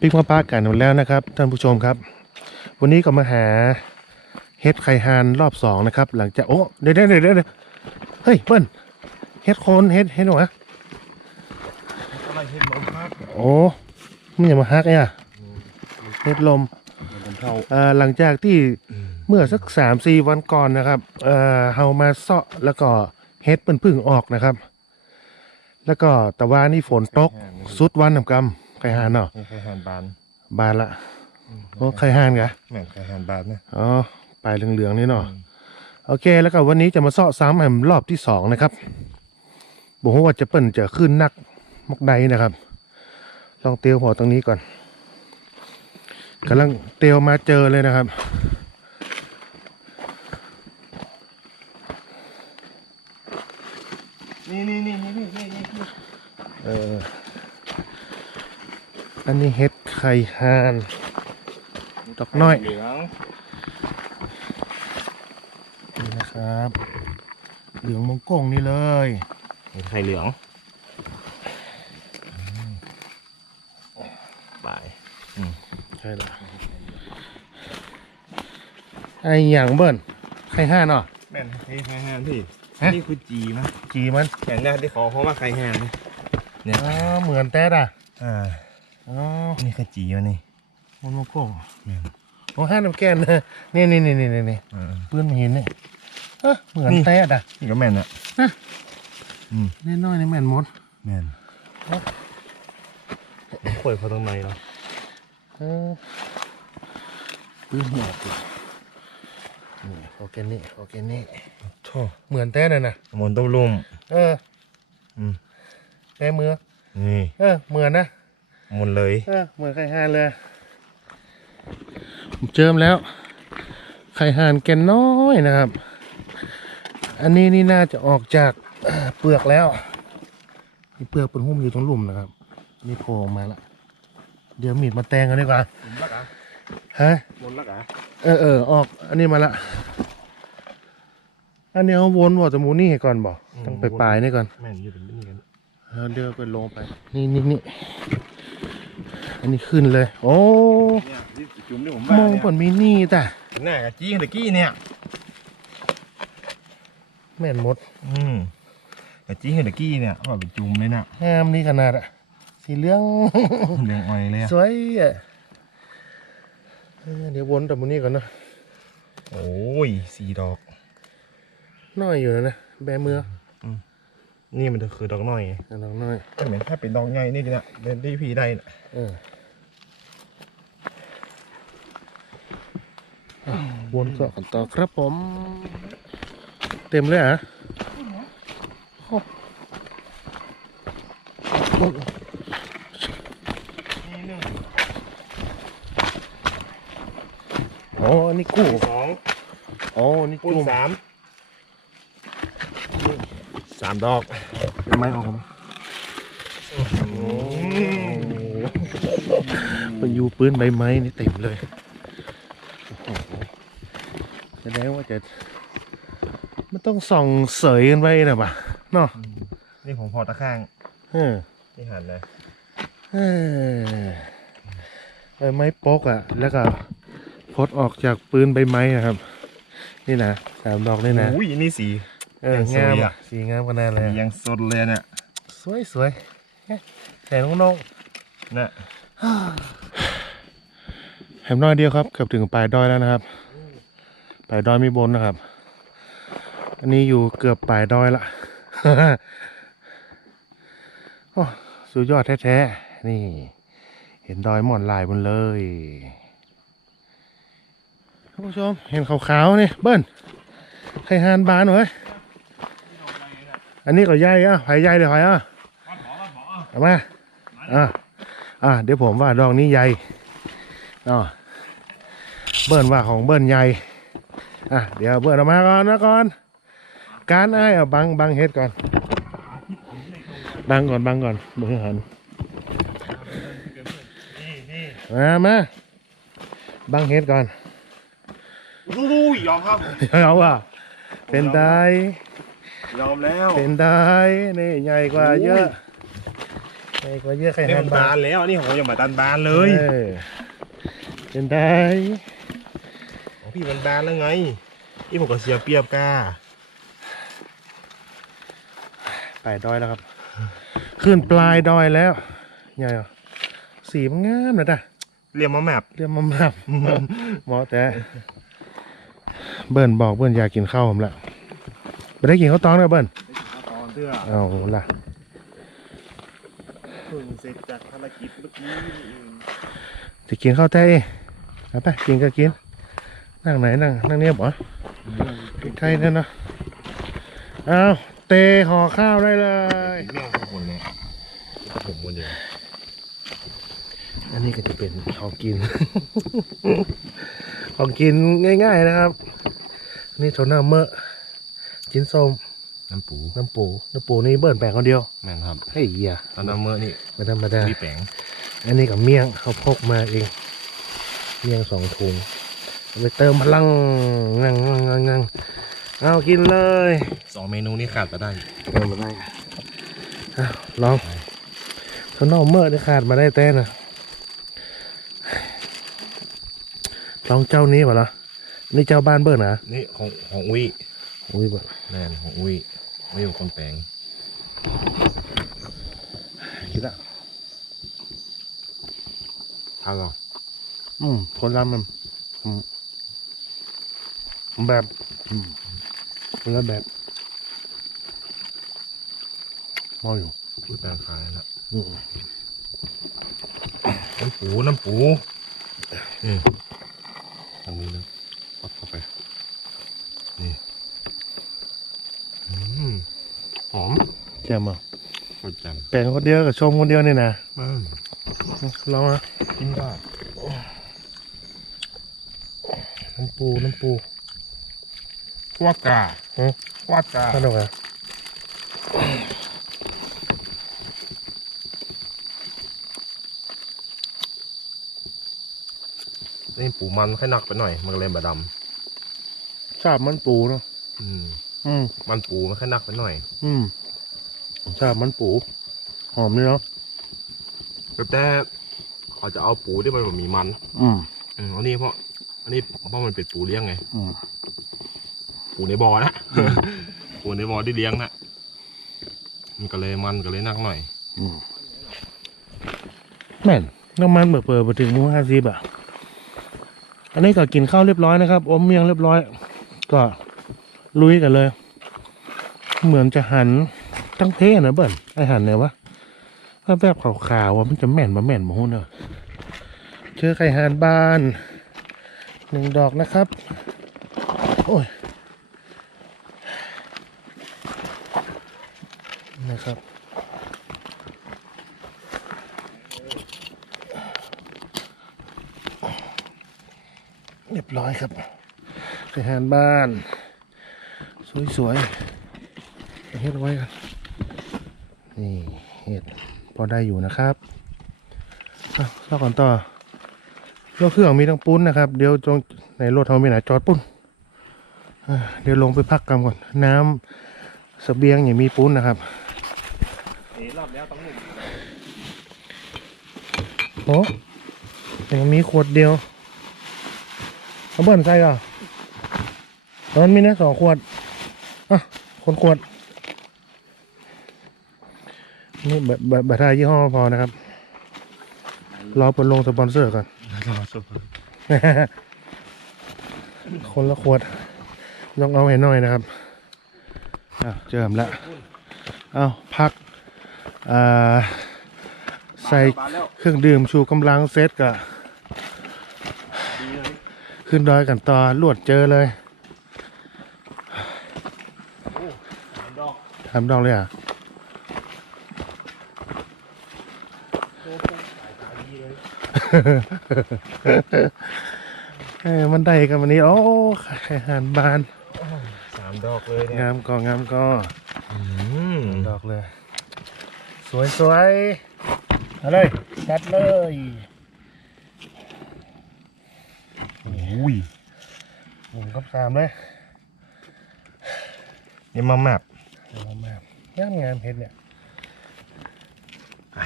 ปิกมาปากันหมดแล้วนะครับ ท่านผู้ชมครับ วันนี้ก็มาหาเฮ็ดไข่ฮานรอบสองนะครับ หลังจากโอ้เดี๋ยวเดี๋ยวเดี๋ยวเดี๋ยวเฮ้ยเบิ้ลเฮ็ดโคนเฮ็ดเฮ็ดหรอวะอะไรเห็นลมพัดโอ้มันอย่ามาฮักเนี่ยเฮ็ดลมมันเท่าเอ่อหลังจากที่เมื่อสักสามสี่วันก่อนนะครับเอ่อเฮามาเซาะแล้วก็เฮ็ดเพิ่นเพึ่งออกนะครับ แล้วก็แต่ว่านี่ฝนตกสุดวันนำกำไข่ฮานเนาะนี่ไข่หานบานบานละโอ้ไข่ฮานกะแม่งไข่หานบานนะอ๋อปลายเหลืองๆนี่เนาะโอเคแล้วก็วันนี้จะมาเซาะซ้ำแหมรอบที่สองนะครับบอกว่าจะเปิ่นจะขึ้นนักมักใดนะครับ ลองเตียวหัวตรงนี้ก่อนกำลังเตียวมาเจอเลยนะครับนี่นี่นี่นี่นี่นี่นี่เออ อันนี้เห็ดไข่ฮาน ดอกน้อย เหลืองนี่นะครับ เหลืองมงกงนี่เลยนี่ไข่เหลืองบายใช่ละไออย่างเบิ้ลไข่ห้าเนาะแม่นไข่ไข่หานพี่ฮะนี่คือจีมั้ยจีมันอย่างแรกที่ขอเขาว่าไข่หานนะอ๋อเหมือนแต๊ดอะอ่า อ๋อนี่คือจีวะนี่มันมงกงแม่นโอ้ห้าน้ำแกนนะนี่นี่นี่นี่นี่อ่าปืนมาเห็นนี่เอ้อเหมือนนี่แต๊ดอะนี่ก็แม่นอะแน่น้อยนี่แม่นหมดแม่นข่อยเขาตรงไหนเนาะเออปืนหัวตินี่โอเคนี่โอเคนี่โถ่เหมือนแต๊ดเลยนะมนต์ต้มลุ่มเอออืมแต้มือนี่เออเหมือนนะ มนต์เลยเออเหมือนไข่ห่านเลย ผมเจิมแล้ว ไข่ห่านแกนน้อยนะครับ อันนี้นี่น่าจะออกจากเอ่อเปลือกแล้วมีเปลือกเป็นหุ้มอยู่ตรงหลุมนะครับ นี่โผล่ออกมาละ เดี๋ยวมีดมาแตงกันดีกว่ามนต์ลักอะฮะมนต์ลักอะเออเออออก อันนี้มาละ อันนี้เอาวนบ่จมูกนี่ให้ก่อนบ่ต้องไปปลายนี่ก่อนแม่นอยู่ตรงนี้กันเออเดี๋ยวไปลงไป นี่นี่นี่ อันนี้ขึ้นเลย โอ้เนี่ยที่จุ่มที่ผมมว่าองเนี่ยผลมีนี่แต่หน้ากะจี้ตะกี้เนี่ย แม่นหมดอืมกะจี้ตะกี้เนี่ยว่าเป็นจุ่มเลยน่ะงามนี่ขนาดอะสีเหลืองเลี้ยงอ้อยเลยอะสวยอะเออเดี๋ยววนแต่มูนี่ก่อนนะโอ้ยสี่ดอก น้อยอยู่นะนะแบมือนี่มันจะคือดอกน้อยไงอันน้องน้อยแต่เหมือนถ้าเป็นดอกใหญ่นี่เนี่ยเดินที่พี่ได้น่ะเอออะ วนเกาะกันต่อครับผม เต็มเลยเหรอะโอ้นี่หนึ่งโอ้อันนี่กู้สองอ๋อนี่คูณจุ่มสามสามดอกไม่ออกมาอืมเป็นยูปืนใบไม้นี่เต็มเลยโอ้โห แสดงว่าจะ มันต้องส่องเสยกันไว้นะป่ะเนาะนี่ผมพอตะข้างเออที่หันเลยเออใบไม้ปกอะ แล้วก็พดออกจากปืนใบไม้นะครับ นี่นะสามดอกนี่นะอุ้ยนี่สีเออยังสวยงามอะอะสีงามขนาดเลยอะยังสดเลยเนี่ยสวยสวยแต่น้องน้องน่ะๆแหมน้อยเดียวครับ เกือบถึงปลายดอยแล้วนะครับ ปลายดอยมีบนนะครับ อันนี้อยู่เกือบปลายดอยละโอ้สุดยอดแท้ๆ นี่ เห็นดอยหมอนลายบนเลยท่านผู้ชมเห็นขาวๆนี่เบิ้ลไข่ฮานบานเหรออันนี้ก็ใหญ่อะไผ่ใหญ่เลยไผ่อะเอามาอะอะเดี๋ยวผมว่าดอกนี้ใหญ่อ๋อเบิ้ลว่าของเบิ้ลใหญ่ อะเดี๋ยวเบิ้ลออกมาก่อนนะก่อน การอ้ายเอาบังบังเฮ็ดก่อน บังก่อนบังก่อนมือหันมามาบังเฮ็ดก่อนอุ้ยยอมครับเอาอะเป็นได้ยอมแล้วเป็นได้นี่ใหญ่กว่าเยอะเไอ้ก็เยอะไข่นี่หามันนบาบานนแล้วนี่ผมยังมาตันบานเลยออเป็นได้ของ พี่มันบานแล้วไงนี่ผมก็เสียเปรียบกาไปดอยแล้วครับ ขึ้นปลายดอยแล้วใหญ่เหรอสีมันงามนะจ้ะเรียมมาแมปเรียกมามาหมอแต่เบิ้ลบอกเบิ้ลอยากกินข้าวผมละไม่ได้กินข้าวตองนะเบิ้ลตอนเตื้อเอาละเพิ่งเสร็จจากภารกิจเมื่อกี้นี่เองจะกินข้าวแต่เองเอาไปกินก็กิน นั่งไหนนั่งนั่งเนี่ยบ่ใกล้ๆนั่นเนาะเอาเตะห่อข้าวได้เลยเรื่องของคนเนี่ยผมคนเดียวอันนี้ก็จะเป็นของกิน ของกินง่ายๆนะครับ นี่โทนเนอร์เมอร์ชิ้นส้มน้ำปู น้ำปู น้ำปูนี่เบิ้ลแปลงคนเดียว แม่นครับเฮ้ยเหี้ยตอนน้ำเมื่อนี่ไม่ธรรมดาพี่แปงอันนี้กับเมี่ยงเขาพกมาเอง เมี่ยงสองถุงเอา ไปเติมพลังงังงังงังงังเอากินเลยสองเมนูนี้ขาดไปได้เติมมาได้ลองข้างนอกเมื่อได้ขาดมาได้แต่นะลองเจ้านี้ป่ะล่ะนี่เจ้าบ้านเบิร์นะนี่ของของอุ้ยอุ้ยเบิร์แม่นของอุ้ยอุ้ยเป็นคนแปลงคิดละเอาเหรออืมคนละมันอืม แบบอืมคนละแบบมองอยู่อุ้ยแปลงขายแล้วอืมน้ำปู น้ำปูอืมตรงนี้เลยปัดเข้าไป นี่อืมหอมแจ่มอะโคตรแจ่มแปลงคนเดียวกับชมคนเดียวนี่นะมากลองนะกินได้น้ำปู น้ำปู ขวดกาฮะขวดกาสนุกอะนี่ปูมันแค่หนักไปหน่อยมันก็เลยบะดชาบมันปูเนาะำอืมอืมมันปูมันแค่หนักไปหน่อยอืมชาบมันปู หอมนี่เนาะ แต่เขาจะเอาปูที่มันแบบมีมันอืม อืมอันนี้เพราะ อันนี้เพราะมันเป็นปูเลี้ยงไง อืม ปูในบ่อนะปูในบ่อที่เลี้ยงนะมันก็เลยมันก็เลยนักหน่อยอแม่นน้ำมันเปิดเปิดไปถึงมูห้าสิบอะ อันนี้ก็กินข้าวเรียบร้อยนะครับ อมเมียงเรียบร้อย ก็ลุยกันเลย เหมือนจะหันตั้งเพนะเบิ้ลไอหันเนี่ยวะถ้าแบบขาวๆว่ามันจะแม่นมาแม่นมาหุ้นเนอะเจอไข่หานบานหนึ่งดอกนะครับ โอ้ย นะครับ เรียบร้อยครับไข่หานบ้าน สวยๆเฮ็ดเอาไว้กันนี่เห็ดพอได้อยู่นะครับเล่าก่อนต่อรถเครื่องมีทั้งปุ้นนะครับ เดี๋ยวตรงในรถเขามีไหนจอดปุ้นเดี๋ยวลงไปพักกันก่อน น้ำเสบียงอย่างมีปุ้นนะครับ แล้วต้องหนุ่มโอ้ยังมีขวดเดียวเอาเบิ้ลใส่ก่อนตอนนั้นมีนะสองขวดอะคนขวด นี่แบบแบบแบบทายยี่ห้อพอนะครับ รอเปิดลงสปอนเซอร์ก่อน รอสุดคนละขวด ลองเอาให้หน่อยนะครับอะเจิมละ เอาพัก ใส่บานแล้วเครื่องดื่มชูกำลังเซตกะดีเลยขึ้นดอยกันต่อลวดเจอเลยสามดอกทำดองเลยอะโตปุ้งสายตาดีเลยเอ้ยมันได้กันวันนี้ โอ้ไข่หานบาน สามดอกเลยเนี่ย งามก็งามก็อืมดอกเลยส วยสวยเอาเลยจัดเลยอุ้ยหนึ่งกับสามเลยนี่มาแมพมาแมพงามงามเห็ดเนี่ยไอ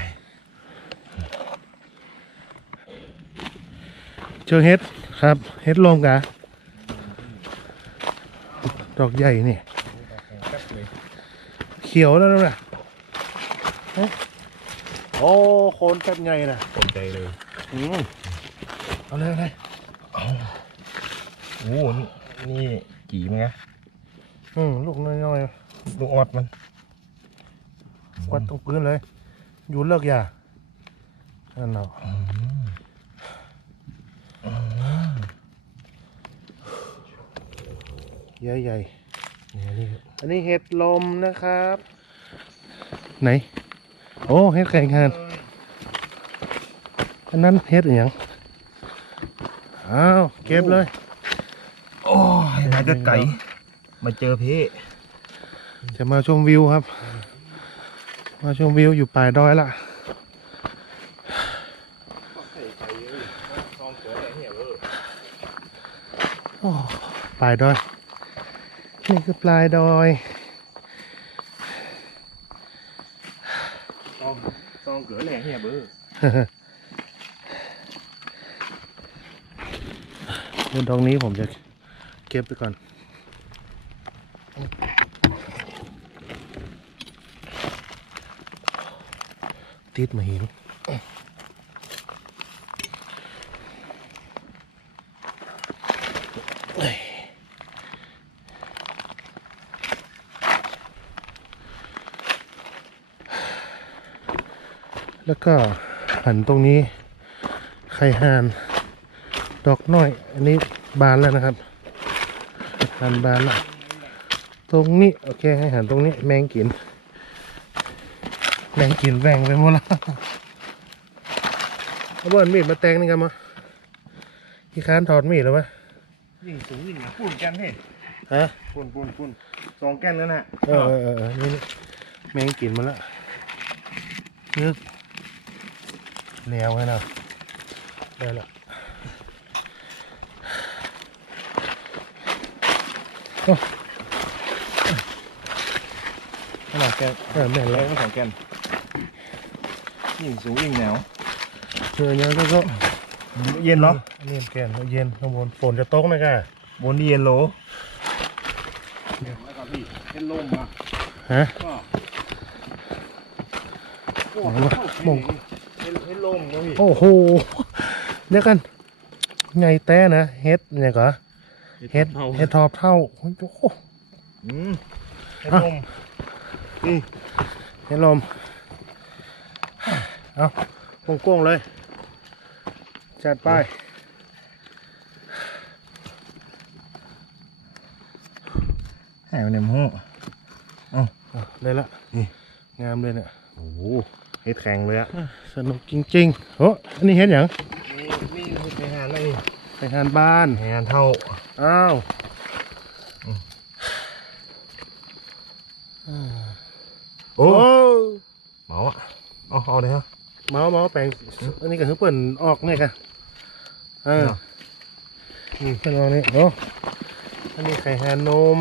เจอเห็ดครับ เห็ดลงกะดอกใหญ่นี่ เขียวแล้วนะ โอ้โคนแป๊บใหญ่นะตกใจเลยอืมเอาเลยเอาเลยโอ้โหนี่นี่กี่มั้งนะอืมลูกน้อยลูกออดมันๆกวัดตรงพื้นเลย อยู่เลิกอย่านั่นเนาะใหญ่ใหญ่เนี่ยนี่ๆอันนี้เห็ดลมนะครับ ไหน โอ้เห็ดแข่งขันอันนั้นเห็ดอหย่างอ้าวเก็บเลย โอ้ยนายก็ไก่ มาเจอพี่ จะมาชมวิวครับ มาชมวิวอยู่ปลายดอยละโอ้ปลายดอย นี่คือปลายดอย ซองซอง เฮียเบอร์เดี๋ยวดอกนี้ผมจะเก็บไปก่อน ติดมาหิน แล้วก็หันตรงนี้ไข่ห่านดอกน้อย อันนี้บานแล้วนะครับบานบานแล้วตรงนี้โอเคให้หันตรงนี้แมงกิน แมงกินแหว่งไปหมดแล้วเอาเบิร์นมีดมาแตงนี่กันมาพี่ค้านถอดมีดหรือวะยิ่งสูงยิ่งหนาปุ่นแกนเฮ้ฮะปุ่นปุ่นปุ่นซองแกนนั่นน่ะเออเออเออเออนี่นี่แมงกินมาแล้วนึกแนวให้นะได้ละโอ้ขนาดแกเออแม่นแรแล้วงขอ งแกนยิ่งสูงยิ่งหนาวเจอยังก็ก็เย็นเหรออันนี่แกนเย็นข้างบน ฝนจะตกนะกะบนนี่เย็นโลแล้วก็พี่เป็นลมอะฮะก็โอ้โหมงเป็นเป็นลมนะพี่โอ้โหเดี๋ยวกันไงแต้นะเฮ็ดเนี่ยก็เฮ็ดเฮ็ดทอบเท่าโอ้โหอืมเป็นอะลมเฮ็ดลมเอาโก้งๆเลย จัดไปหายไปในหม้ออะได้ละนี่งามเลยเนี่ยโอ้โหเฮ็ดแข็งเลยอะสนุกจริงๆโอ้อันนี้เฮ็ดอย่างนี่นี่เป็นงานอะไรนี่ไปทานบ้านงานเท่าอ้าวโอ้โอ้เหมาอะเอาเอาเลยฮะเมาส์เมาส์แปลงอันนี้ก็คือเปิ่นออกเนี่ยกันเออเนาะนี่เปิ่นออกนี่โอ้อันนี้ไข่หานม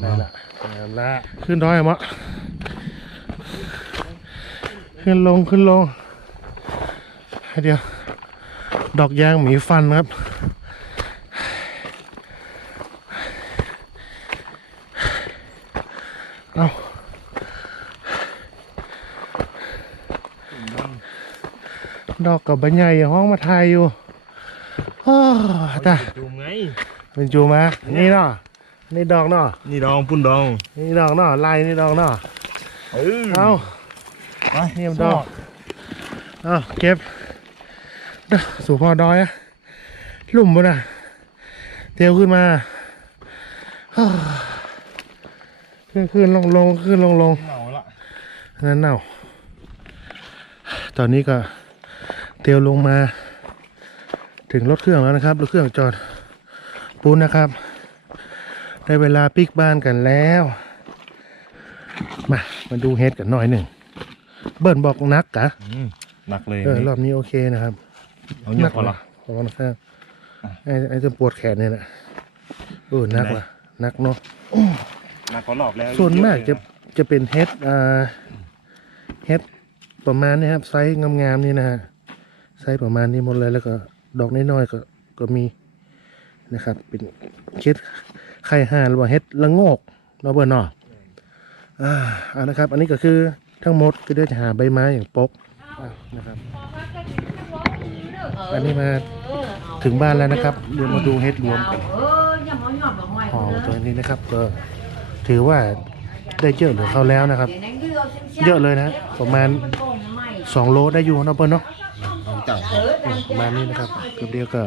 ได้ละงามละขึ้นดอยอะมะขึ้นลงขึ้นลงเดี๋ยว ดอกยางหมีฟันครับเอาดอกกับใบใหญ่ห้องมาไทยอยู่อ้าวตาจูมไงเป็นจูมา นี่เนาะ นี่ดอกเนาะนี่ดองปุ่นดองนี่ดอกเนาะลายนี่ดอกเนาะเออเอาไปนี่มันดอกเอาเก็บเด้อสู่พอดอยอะหลุ่มบนอะเตียวขึ้นมาอ้าวขึ้นขึ้นลงลงขึ้นลงลงเหนาละอันนั้นเน่าตอนนี้ก็เตียวลงมา ถึงรถเครื่องแล้วนะครับรถเครื่องจอดปูนนะครับ ได้เวลาปิกบ้านกันแล้ว มามาดูเฮดกันหน่อยหนึ่ง เบิร์นบอกนักกะอืมหนักเลยเออรอบนี้โอเคนะครับเอาหยกพอละขอบคุณครับไอ้ไอ้จะปวดแขนเนี่ยแหละเออนักว่ะนักเนาะหนักกว่าหลอบแล้ว ส่วนมากจะจะเป็นเฮดอ่าเฮดประมาณนี้ครับไซส์งามๆนี่นะฮะไซส์ประมาณนี้หมดเลยแล้วก็ดอกน้อยๆก็ก็มีนะครับ เป็นเฮ็ด ไข่ห่านหรือว่าเฮ็ดละโงกเนาะเบิ่นเนาะอ่าเอานะครับ อันนี้ก็คือทั้งหมดก็เดี๋ยวจะหาใบไม้อย่างปกอะนะครับ อันนี้มาถึงบ้านแล้วนะครับเดี๋ยวมาดูเฮ็ดรวมกันห่อตัวนี้นะครับก็ถือว่าได้เยอะเหลือเขาแล้วนะครับ เยอะเลยนะประมาณสองโลได้อยู่เนาะเปิ้ลเนาะประมาณนี้นะครับเกือบเดียวก็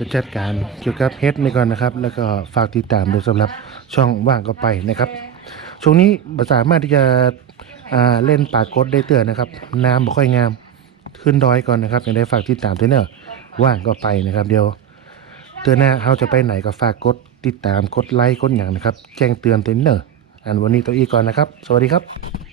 จะจัดการเกี่ยวกับเฮ็ดนี่ก่อนนะครับ แล้วก็ฝากติดตามด้วยสำหรับช่องว่างก็ไปนะครับ ช่วงนี้สามารถที่จะเล่นปากกดได้เตือนนะครับ น้ำบ่ค่อยงามขึ้นดอยก่อนนะครับยังได้ฝากติดตามด้วยเนอะว่างก็ไปนะครับ เดี๋ยวเตือนหน้าเขาจะไปไหนก็ฝากกดติดตามกดไลค์กดอย่างนะครับ แจ้งเตือนตัวนี้เนอะอันวันนี้ตัวอีก่อนนะครับ สวัสดีครับ